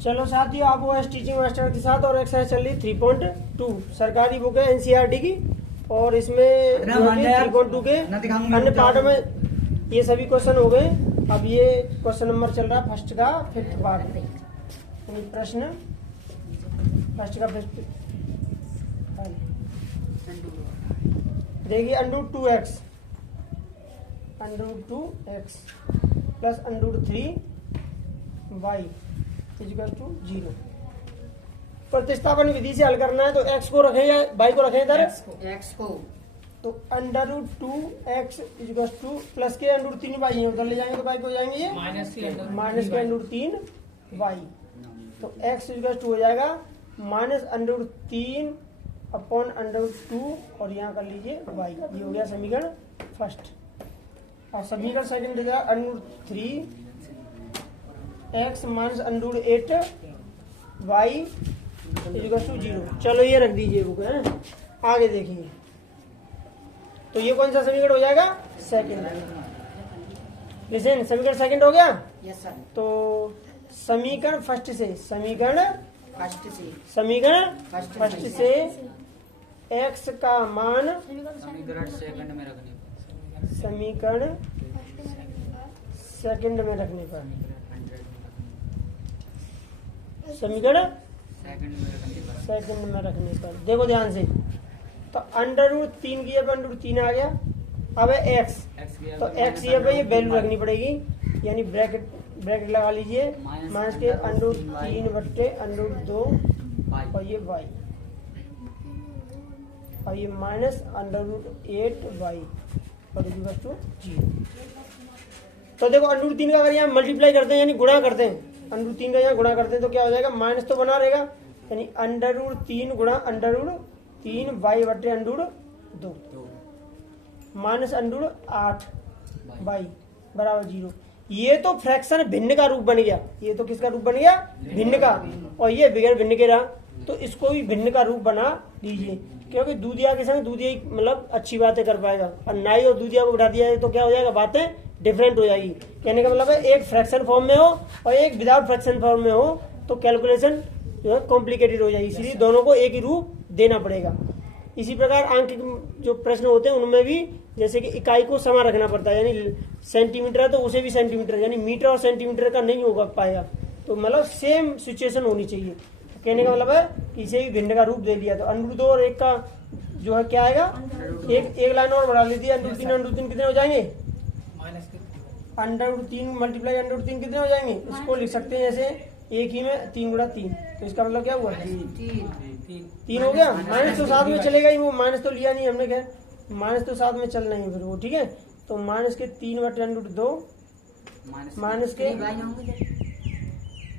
चलो साथियों, आप वो टीचिंग मास्टर के साथ और एक्सरसाइज चल रही 3.2 सरकारी बुक है एनसीईआरटी की, और इसमें 3.2 के अन्य पार्ट में ये सभी क्वेश्चन हो गए। अब ये क्वेश्चन नंबर चल रहा है फर्स्ट का फिफ्थ पार्ट, प्रश्न फर्स्ट का फिफ्थ। देखिए √2x plus √3y equal to 0। प्रतिस्थापन विधि से हल करना है, तो x को रखें या y को रखें इधर? x को। तो √2x इक्वल टू प्लस के √3y उधर ले जाएंगे तो y को जाएंगे ये माइनस के √3y। तो x इक्वल टू हो जाएगा -√3 अपॉन √2 और यहाँ कर लीजिए y। ये हो गया समीकरण फर्स्ट। और समीकरण सेकंड हो गया √3x minus √8y equal to 0। चलो ये रख दीजिए बुक है। आगे देखिए, तो ये कौन सा समीकरण हो जाएगा? सेकंड। लिसन, समीकरण सेकंड हो गया। Yes sir. तो समीकरण फर्स्ट से फर्स्ट से x का मान समीकरण सेकंड में रखने समीकरण सेकंड में रखने पर समीकरण सेकंड में रखने पर देखो ध्यान से, तो √3 की जगह √3 आ गया। अब है x, तो x ये पे ये वैल्यू रखनी पड़ेगी, यानी ब्रैकेट लगा लीजिए माइनस के √3 बट्टे √2 और ये y और ये माइनस √8y और इक्वल टू 0। तो देखो √3 का अगर यहाँ मल्टीप्लाई करते हैं यानी गुणा करते हैं, √3 का यहाँ गुणा करते हैं तो क्या हो जाएगा? माइनस तो बना रहेगा, यानी √3 गुणा √3y बटे √2 माइनस √8y बराबर 0। ये तो फ्रैक्शन भिन्न का रूप बन गया। ये तो किसका रूप बन गया? भिन्न का। और ये बगैर भिन्न के रहा, तो इसको भी भिन्न का रूप बना दीजिए, क्योंकि दूधिया के संग दूधिया मतलब अच्छी बातें कर पाएगा, और नाई और दूधिया को बढ़ा दिया तो क्या हो जाएगा? बातें डिफरेंट हो जाएगी। कहने का मतलब है एक फ्रैक्शन फॉर्म में हो और एक विदाउट फ्रैक्शन फॉर्म में हो तो कैलकुलेशन जो है कॉम्प्लिकेटेड हो जाएगी, इसलिए दोनों को एक ही रूप देना पड़ेगा। इसी प्रकार अंक जो प्रश्न होते हैं उनमें भी जैसे कि इकाई को समान रखना पड़ता है, यानी सेंटीमीटर है तो उसे भी सेंटीमीटर, यानी मीटर और सेंटीमीटर का नहीं होगा पाएगा, तो मतलब सेम सिचुएशन होनी चाहिए। कहने का मतलब है कि इसे भी भिन्न का रूप दे दिया, तो √2 और 1 का जो है क्या आएगा? एक लाइन और बढ़ा लेती है, √3 कितने हो जाएंगे? √3 मल्टीप्लाई √3 कितने हो जाएंगे? इसको लिख सकते हैं जैसे एक ही में 3 गुणा 3, तो इसका मतलब क्या हुआ? 3 हो गया। माइनस तो साथ में चलेगा ही, वो माइनस तो लिया नहीं हमने, क्या माइनस तो साथ में चलना ही फिर वो, ठीक है। तो माइनस के 3 बटे √2 माइनस के,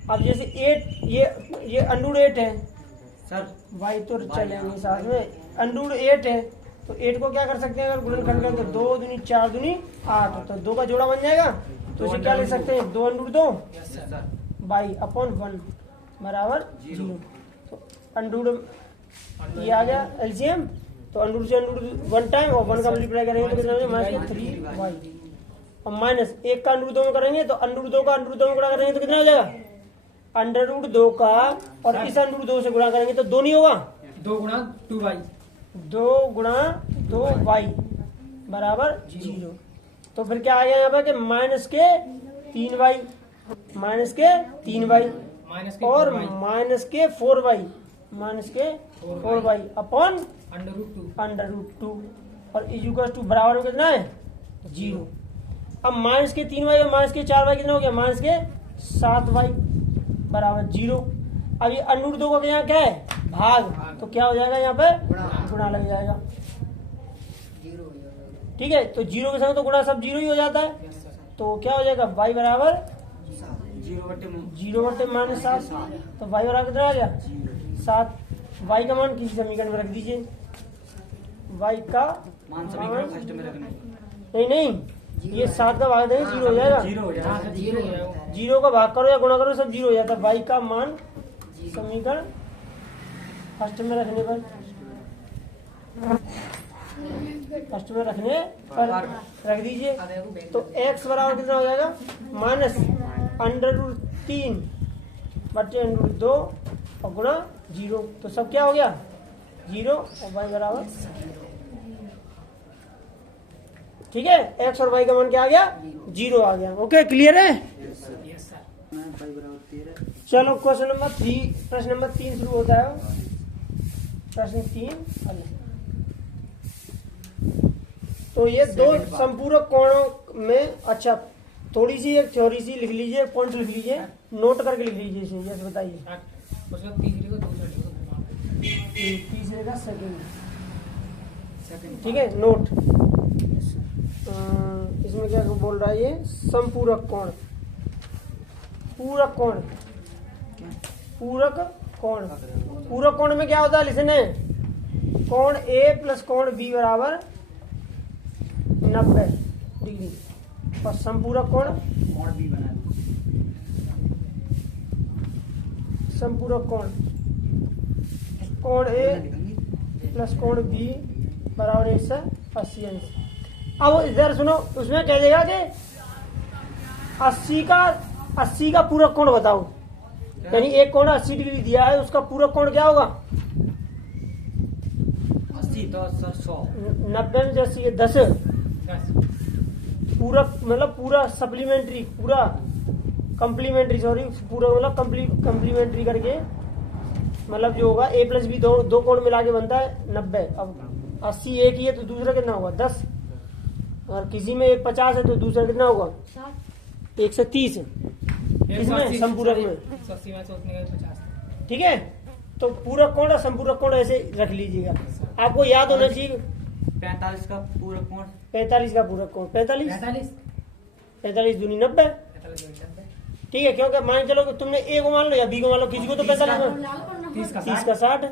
अब जैसे 8 ये √8 है सर, y तो चलेंगे साथ में, √8 है तो 8 को क्या कर सकते हैं? अगर गुणनखंड करें तो 2 दूनी 4 दूनी 8, तो 2 का जोड़ा बन जाएगा, तो इसे क्या लिख सकते हैं? 2 √2 y अपॉन 1 बराबर 0। तो ये आ गया एलसीएम, तो √2 से √1 टाइम और 1 का मल्टीप्लाई करेंगे तो कितना हो जाएगा? -3y। और माइनस 1 का √2 में करेंगे तो √2 का √2 में गुणा करेंगे तो कितना हो जाएगा? √2 का और इस √2 से गुणा करेंगे तो 2 नहीं होगा, 2 गुणा 2y 2 गुणा 2y बराबर 0। तो फिर क्या आ गया यहाँ पे कि माइनस के 3y और माइनस के 4y अपॉन √2 और इक्वल टू बराबर में कितना है? 0। अब माइनस के 3y और माइनस के 4y कितना हो गया? माइनस के 7y बराबर 0। अब ये √2 का यहाँ क्या है? भाग, तो क्या हो जाएगा? यहाँ पे गुणा लग जाएगा, ठीक है। तो 0 के संग तो गुणा सब 0 ही हो जाता है, तो क्या हो जाएगा? y बराबर 0 बटे -7, तो y बराबर कितना आ गया? 7। y का मान किसी समीकरण में रख दीजिए, y का मान नहीं, ये 7 का भाग देंगे 0 हो जाएगा, 0 का भाग करो या गुणा करो सब 0 हो जाता है। y का मान समीकरण फर्स्ट में रखने पर फर्स्ट में रखने पर रख दीजिए। तो x बराबर कितना हो जाएगा? -√3 बटे अंडर 2 और गुणा 0, तो सब क्या हो गया 0 और y बराबर 0। ठीक है, x और y का मान क्या आ गया 0 आ गया। ओके, क्लियर है। चलो क्वेश्चन नंबर 3, प्रश्न नंबर 3 शुरू होता है। प्रश्न 3 तो ये दो संपूरक कोणों में, अच्छा थोड़ी सी एक थ्योरी सी लिख लीजिए, पॉइंट लिख लीजिए, नोट करके लिख लीजिए इसे। यस बताइए। तीसरे का सेकंड, ठीक है, नोट। इसमें क्या बोल रहा है ये, संपूरक कोण, पूरक कोण, पूरक कोण। पूरक कोण में क्या होता है, लिसन है, कोण A प्लस कोण B बराबर 90 डिग्री, और संपूरक कोण भी बना दो। संपूरक कोण, कोण A प्लस कोण B बराबर 180 अंश। अब इधर सुनो, उसमें कह देगा कि 80 का पूरक कोण बताओ, यानी एक कोण 80 डिग्री दिया है, उसका पूरक कोण क्या होगा 80 तो 100, 90 में 80 10 पूरक मतलब पूरा सप्लीमेंट्री, पूरा कम्प्लीमेंट्री, सॉरी पूरा मतलब कम्प्लीमेंट्री करके, मतलब जो होगा A प्लस B दो कोण मिला के बनता है 90। अब 80 एक ही है तो दूसरा कितना होगा 10, अगर किसी में एक 50 है तो दूसरा कितना होगा 130, इसमें संपूरक में। ठीक है, तो पूरक कोण और संपूरक कोण ऐसे रख लीजिएगा, आपको याद होना चाहिए। 45 का पूरक कोण, 45 का पूरक कोण, 45 दूनी 90। ठीक है, क्योंकि मान चलो कि तुमने A को मान लो या B को मान लो, किसी को तो 45 30 का 60,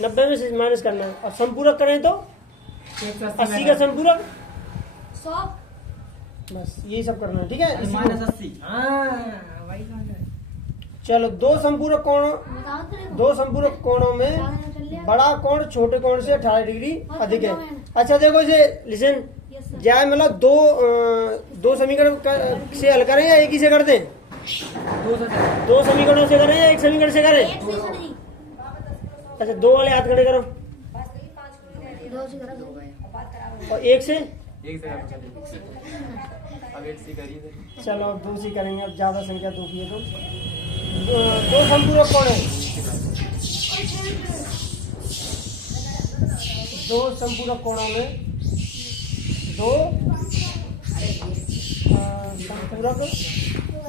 90 में से माइनस करना है, और संपूरक करें तो 80 का संपूरक 100, बस यही सब करना है। ठीक है, इसी को- -80। चलो दो संपूरक कोणों, बताओ तो देखो। दो संपूरक कोणों में बड़ा कोण छोटे कोण से 18 डिग्री अधिक है। अच्छा देखो इसे, लिसन, यस सर। क्या मतलब दो समीकरण से हल करें या एक ही से कर दें? दो समीकरणों से करें या एक समीकरण से करें? एक से नहीं, अच्छा, दो वाले हाथ खड़े करो, दो से करो। और एक से, अब एक सी करिए। चलो अब दो से करेंगे, अब ज्यादा संख्या दो की है तो दो संपूरक कोण है, दो संपूरक कोणों में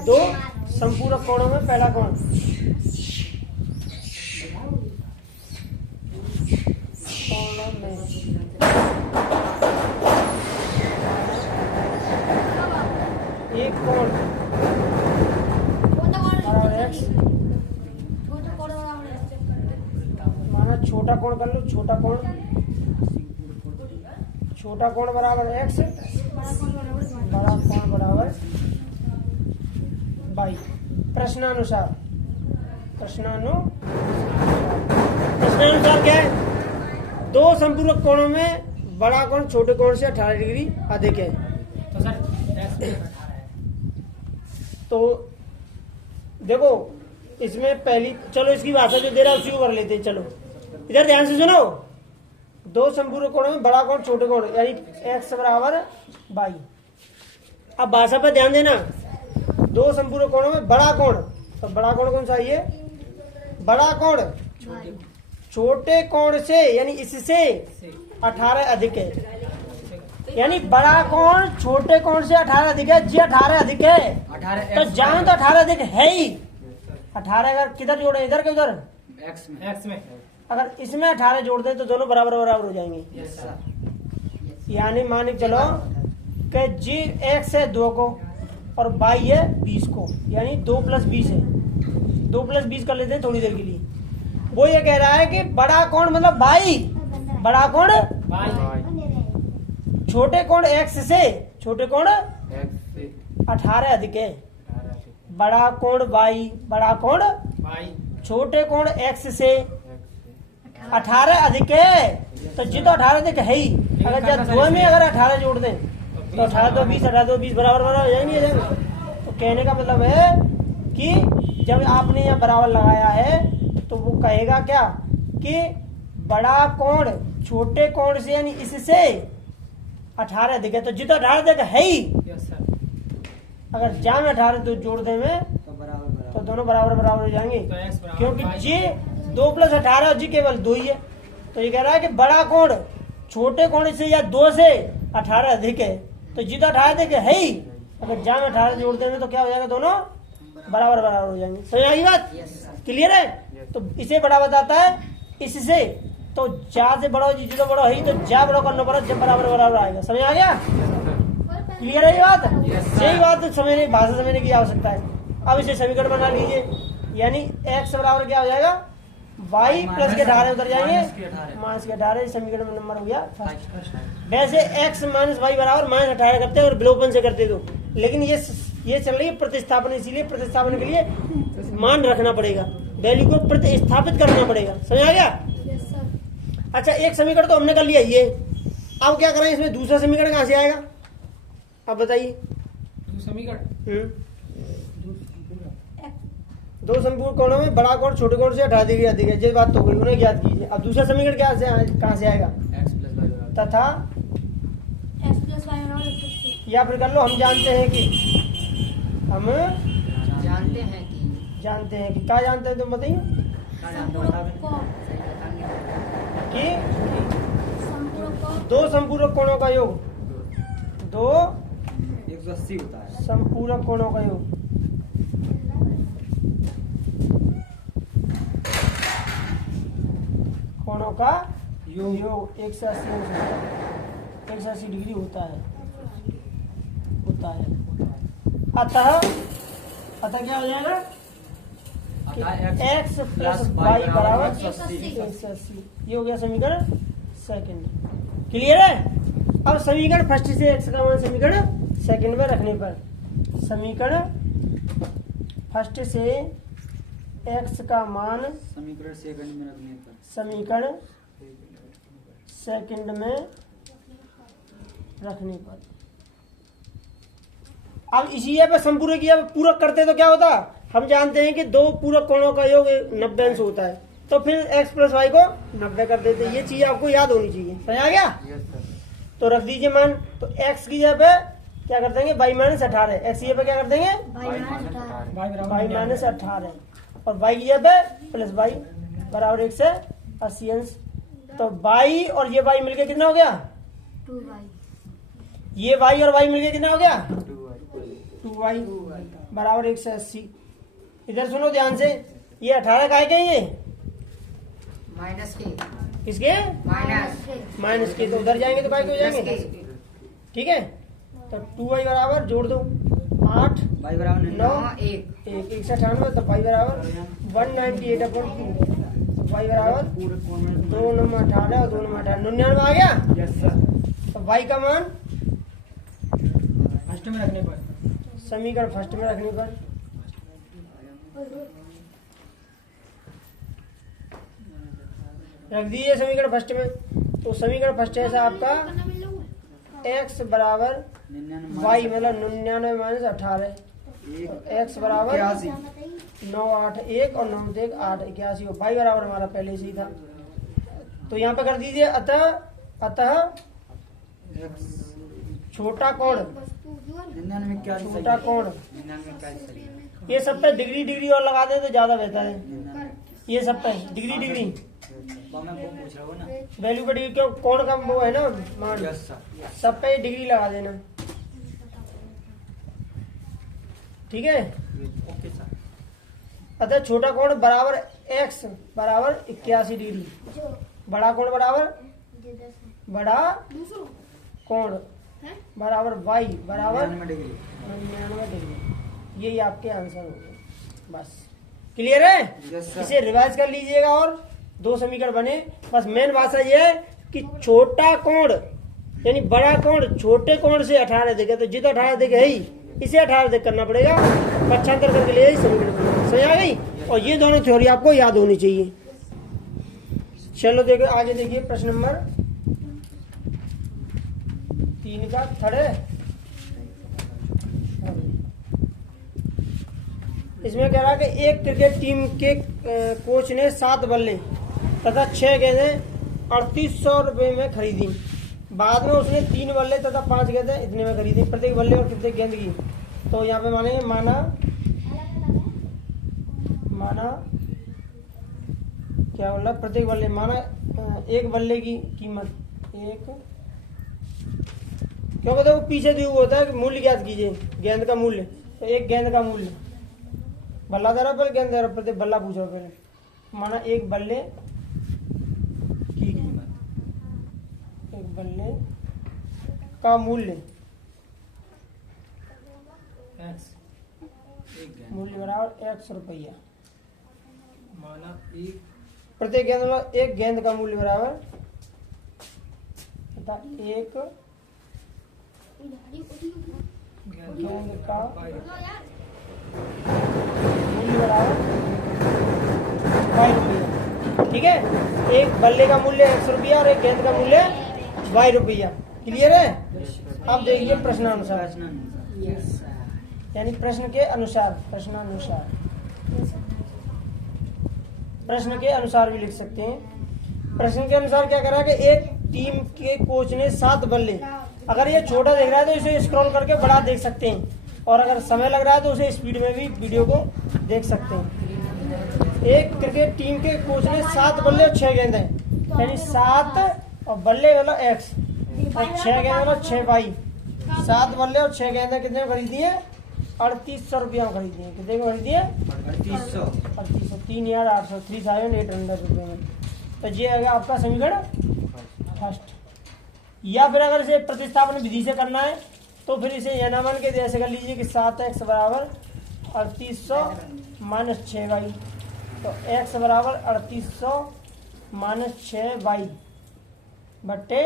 दो संपूरक कोणों में पहला कोण एक कोण बराबर x, माना छोटा कोण कर लो, छोटा कोण बराबर x, बड़ा कोण बराबर y। प्रश्नानुसार क्या है, दो संपूरक कोणों में बड़ा कोण छोटे कोण से 18 डिग्री अधिक है। तो सर तो देखो इसमें पहली, चलो इसकी भाषा जो दे रहा है उसी को कर लेते हैं। चलो इधर ध्यान से सुनो, दो संपूरक कोणों में बड़ा कोण छोटे कोण, यानी x बराबर y। अब भाषा पर ध्यान देना, दो संपूरक कोणों में बड़ा कोण, तो बड़ा कोण कौन सा है ये, बड़ा कोण छोटे कोण से यानी इससे 18 अधिक है, यानी बड़ा कोण छोटे कोण से 18 अधिक है जी, 18 अधिक है 18 तो जहां तो 18 अधिक है ही। 18 अगर किधर जोड़े, इधर के उधर, x में अगर इसमें 18 जोड़ दें तो दोनों बराबर बराबर हो जाएंगे। Yes sir. यानी मान के चलो कि जी x है 2 को और y है 20 को, यानी 2 प्लस 20 है, 2 प्लस 20 कर लेते हैं थोड़ी देर के लिए। वो ये कह रहा है कि बड़ा कोण मतलब y, बड़ा कोण छोटे कोण x से, छोटे कोण 18 अधिक है, बड़ा कोण y, बड़ा कोण छोटे कोण x से 18 अधिक है, तो जी तो 18 अधिक है ही। अगर जब दो में अगर 18 जोड़ दें तो 18 तो 20, 18 तो 20 बराबर बराबर हो जाएंगे। तो कहने का मतलब है कि जब आपने यहाँ बराबर लगाया है तो वो कहेगा क्या कि बड़ा कोण छोटे कोण से यानी इससे 18 दिखे, तो जितना 18 दिखे है ही, यस सर। अगर जा में 18 तो जोड़ दे में तो बराबर तो दोनों बराबर बराबर हो जाएंगे, तो x बराबर क्योंकि y जी 2 + 18 जी केवल 2 ही है। तो ये कह रहा है कि बड़ा कोण छोटे कोण से या 2 से 18 अधिक है, तो जितना 18 अधिक है ही, अगर जा में 18 जोड़ देंगे तो क्या हो जाएगा, दोनों बराबर बराबर हो जाएंगे। समझ आई बात? क्लियर है? तो इसे बड़ा बताता है इससे, तो जा से बड़ा जीरो बड़ा है तो जा बड़ा करना पड़ा, जब बराबर बराबर आएगा। समझ आ गया? क्लियर है ये बात? यही बात समझने भाषा समझने की आवश्यकता है। अब इसे समीकरण बना लीजिए, यानी x बराबर क्या हो जाएगा, y प्लस के 18 उतर जाएंगे माइनस के 18, समीकरण नंबर हो गया फर्स्ट। वैसे x माइनस वाई बराबर -18 करते हैं और विलोपन से करते तो, लेकिन ये चल रही है प्रतिस्थापन, इसीलिए प्रतिस्थापन के लिए मान रखना पड़ेगा, वैल्यू को प्रतिस्थापित करना पड़ेगा। समझ आ गया? अच्छा, एक समीकरण तो हमने कर लिया ये, अब क्या करें इसमें दूसरा समीकरण कहाँ से आएगा, अब बताइए। समीकरण दो संपूर्ण कोणों में बड़ा कोण छोटे कोण से 18 डिग्री अधिक है, ये बात तो हुई, उन्हें ज्ञात कीजिए। अब दूसरा समीकरण कहाँ से आएगा, x + y बराबर तथा x + y बराबर 180। या फिर कर लो, हम जानते हैं कि जानते हैं कि क्या जानते हैं, तुम बताइए संपूरक कोण कि संपूरक कोण दो संपूरक कोणों का योग, दो 180 होता है। संपूरक कोणों का योग कोणों का योग 180 डिग्री होता है। अतः क्या हो जाएगा, x + y बराबर 180। ये हो गया समीकरण सेकंड। क्लियर है? अब समीकरण फर्स्ट से x का मान समीकरण सेकंड में रखने पर, समीकरण फर्स्ट से x का मान समीकरण सेकंड में रखने पर, समीकरण सेकंड में रखने पर, अब इसी पे संपूरक किया पूरक करते तो क्या होता, हम जानते हैं कि दो पूरक कोणों का योग 90 अंश होता है, तो फिर x + y को 90 कर देते। ये चीज आपको याद होनी चाहिए। समझ आ गया? तो रख दीजिए मान, तो x की जगह पे क्या कर देंगे, y - 18, x की जगह पे क्या कर देंगे, y - 18। y - 18, और y की जगह पे +y बराबर 180 अंश। तो y और ये y मिलके कितना हो गया, 2y। ये y और y मिलके कितना हो गया, 2y बराबर 180। इधर सुनो ध्यान से, ये 18 का है क्या, ये माइनस के किसके, माइनस के, तो उधर जाएंगे तो काय के हो जाएंगे, ठीक है। तो 2y बराबर जोड़ दो 8 y बराबर 9 1 198, तो y बराबर 198/2, y बराबर 2 × 18 और 2 × 18 99 आ गया। Yes sir. तो y का मान फर्स्ट में रखने पर समीकरण फर्स्ट में रखने पर रख दीजिए समीकरण फर्स्ट में। तो समीकरण फर्स्ट है आपका x बराबर y मतलब 99 - 18, x बराबर 9 8 1 और 9 1 8 81 हो, y बराबर हमारा पहले से ही था। तो यहाँ पे कर दीजिए अतः छोटा कोण, 99 क्या छोटा कोण, 99 क्या सही है? ये सब पे डिग्री और लगा दे तो ज्यादा बेहतर है। ये सब पे डिग्री वो मैं वो पूछ रहा हूँ ना। वैल्यू पे डिग्री, क्यों कोण का वो है ना मान, यस सर। सब पे डिग्री लगा देना, ठीक है। Okay sir. अतः छोटा कोण बराबर x बराबर 81 डिग्री, बड़ा कोण बराबर बड़ा कोण बराबर y बराबर 99 डिग्री। 99 डिग्री। यही आपके आंसर हो गए। बस क्लियर है? Yes sir. इसे रिवाइज कर लीजिएगा और दो समीकरण बने। बस मेन भाषा ये है कि छोटा कोण यानी बड़ा कोण छोटे कोण से 18 अधिक है, तो जितना 18 अधिक है ही इसे 18 अधिक करना पड़ेगा, पक्षांतर करके लिए समीकरण बनेगा। समझ आ गई? और ये दोनों थ्योरी आपको याद होनी चाहिए। चलो देखो आगे, देखिए प्रश्न नंबर 3 का थर्ड है। इसमें कह रहा है कि एक क्रिकेट टीम के कोच ने 7 बल्ले तथा 6 गेंदें 3800 रुपये में खरीदी। बाद में उसने 3 बल्ले तथा 5 गेंदें इतने में खरीदी। प्रत्येक बल्ले और प्रत्येक गेंद की, तो यहाँ पे मानेंगे माना क्या बोला, प्रत्येक बल्ले माना एक बल्ले की कीमत एक, क्योंकि देखो पीछे दिया हुआ होता है कि मूल्य ज्ञात कीजिए गेंद का मूल्य, तो एक गेंद का मूल्य बल्ला दे रहा पहले गेंद दे रहा प्रत्येक बल्ला पूछ रहा पहले, माना एक बल्ले की कीमत, एक बल्ले का मूल्य एक्स एक गेंद मूल्य बराबर 100 रुपया। माना एक प्रत्येक गेंद में एक गेंद का मूल्य बराबर तथा एक गेंद का मूल्य बराबर 22 रुपया। ठीक है, एक बल्ले का मूल्य 100 रुपया और एक गेंद का मूल्य 22 रुपया। क्लियर है? अब देखिए प्रश्नानुसार, यानी प्रश्न के अनुसार, प्रश्न के अनुसार भी लिख सकते हैं। प्रश्न के अनुसार क्या करा कि एक टीम के कोच ने 7 बल्ले, अगर ये छोटा देख रहा है तो इसे स्क्रॉल करके बड़ा देख सकते हैं, और अगर समय लग रहा है तो उसे स्पीड में भी वीडियो को देख सकते हैं। एक क्रिकेट टीम के कोच ने 7 बल्ले और 6 गेंदें, यानी 7 और बल्ले वाला एक्स और 6 गेंद वाला 6 वाई, 7 बल्ले और 6 गेंदें कितने में खरीदी है? 3800 रुपया में खरीदी है। कितने में खरीदी है? 3800, 3800, 3800 रुपये में। तो ये आ गया आपका समीकरण फर्स्ट। या फिर अगर इसे प्रतिस्थापन विधि से करना है तो फिर इसे यह ना मान के जैसे कर लीजिए कि 7x बराबर 3800 माइनस 6y, तो x बराबर 3800 माइनस 6y बट्टे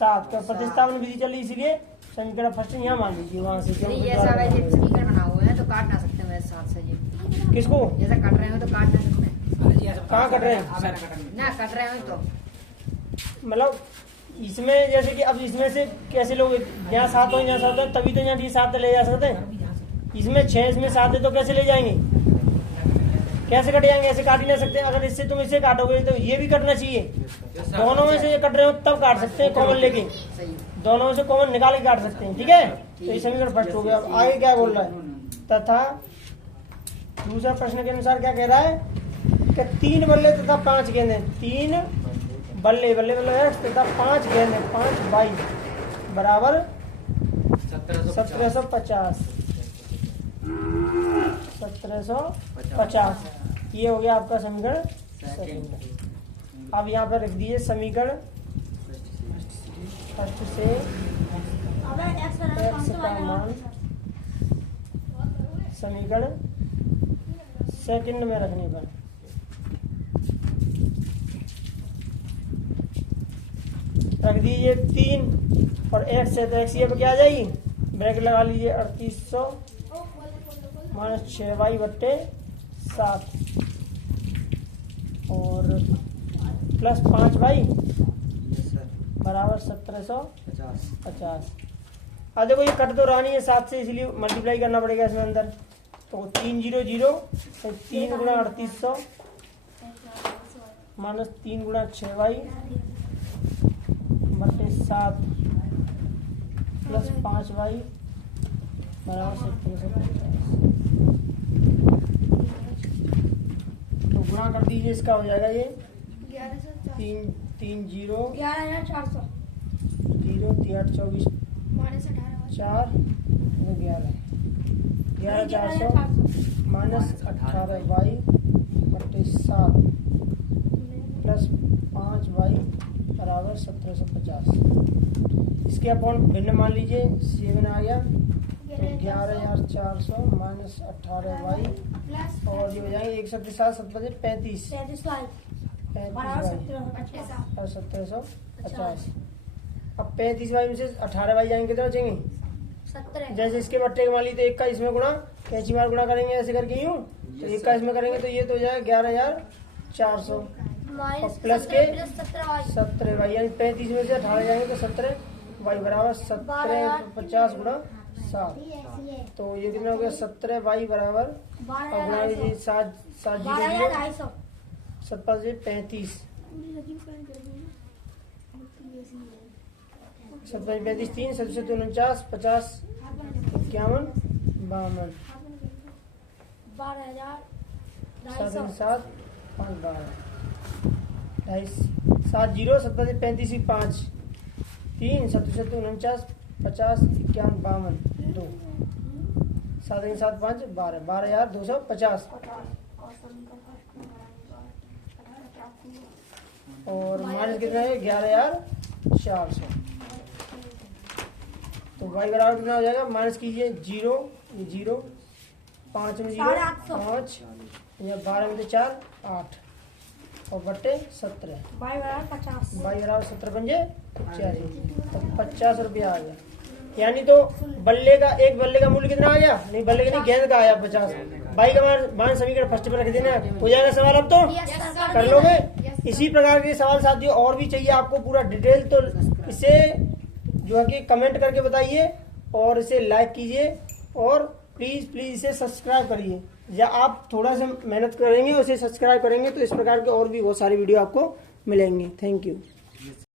7 का प्रतिस्थापन विधि चली, इसीलिए समीकरण फर्स्ट यहाँ मान लीजिए। वहाँ से जैसा वैसे समीकरण बना हुआ है तो काट ना सकते हैं वैसे 7 से जी। किसको जैसा कट रहे हो तो काट ना सकते हैं। कहाँ कट रहे हैं? ना कट रहे हो तो मतलब इसमें जैसे कि अब इसमें से कैसे लोग यहाँ 7 हो यहाँ 7 हो, तभी तो यहाँ 7 ले जा सकते हैं। इसमें 6 इसमें 7 है तो कैसे ले जाएंगे? कैसे कट जाएंगे? ऐसे काट ही नहीं सकते। अगर इससे तुम इसे काटोगे तो ये भी कटना चाहिए। दोनों में से ये कट रहे हो तब काट सकते हैं कॉमन लेके, दोनों में से कॉमन निकाल के काट सकते हैं। ठीक है, तो ये समीकरण फर्स्ट हो गया। अब आगे क्या बोल रहा है? तथा दूसरा प्रश्न के अनुसार क्या कह रहा है कि 3 बल्ले तथा 5 गेंदें, 3 बल्ले बल्ले एक्स तथा 5 गेंदें 5 वाई बराबर 1750। ये हो गया आपका समीकरण सेकंड। अब यहाँ पर रख दीजिए समीकरण फर्स्ट से एक्स का मान समीकरण सेकंड में रखने पर रख दीजिए 3 और x है तो x ये पे क्या आ जाएगी? ब्रैकेट लगा लीजिए 3800 माइनस 6y बट्टे 7 और प्लस 5y बराबर 1750। अब देखो ये कट तो रहा नहीं है 7 से, इसलिए मल्टीप्लाई करना पड़ेगा इसमें अंदर। तो 3 0 0 तो 3 गुणा 3800 माइनस 3 गुणा 6y बटे 7 प्लस 5y बराबर 1750। तो गुणा कर दीजिए, इसका हो जाएगा ये 3 3 0 11,400 0 3 24 4 11,400 माइनस 18y बटे 7 प्लस 5y बराबर 1750। इसके अपॉन भिन्न मान लीजिए, 7 आ गया तो 11,400 माइनस 18y और ये हो जाएंगे 1 7 7 7 35 और 1750। अब 35y में से 18y जाएंगे कितना बचेंगे? 17। जैसे इसके बट्टे के मान ली तो 1 का इसमें गुणा, कैंची मार गुणा करेंगे ऐसे करके यूं, तो 1 का इसमें करेंगे तो ये तो हो जाएगा 11,400 और प्लस के 17y, यानी 35 में से 18 जाएंगे तो 17y बराबर 1750 गुणा 7। तो ये कितना हो गया 17y बराबर और गुणा ये 7 7 जीरो जीरो 7 5 35 7 5 35 3 7 7 49 50 51 52 7 7 5 12 7 जीरो 7 5 35 5 3 7 7 49 50 51 52 2 7 7 5 12 12,250 और माइनस कितना है 11,400। तो y बराबर कितना हो जाएगा माइनस कीजिए 0 ये 0 5 में 0 5 या 12 में 4 8 और बट्टे 17 y बराबर 17 पंजे 85 तो 50 रुपया आ गया। यानी तो बल्ले का एक बल्ले का मूल्य कितना आ गया नहीं बल्ले का नहीं गेंद का आया 50 बाई का मान समीकरण फर्स्ट पर रख देना हो जाएगा सवाल। अब तो कर लोगे। इसी प्रकार के सवाल साथियों और भी चाहिए आपको पूरा डिटेल तो इसे जो है कि कमेंट करके बताइए और इसे लाइक कीजिए और प्लीज इसे सब्सक्राइब करिए। या आप थोड़ा सा मेहनत करेंगे उसे सब्सक्राइब करेंगे तो इस प्रकार के और भी बहुत सारी वीडियो आपको मिलेंगे। Thank you.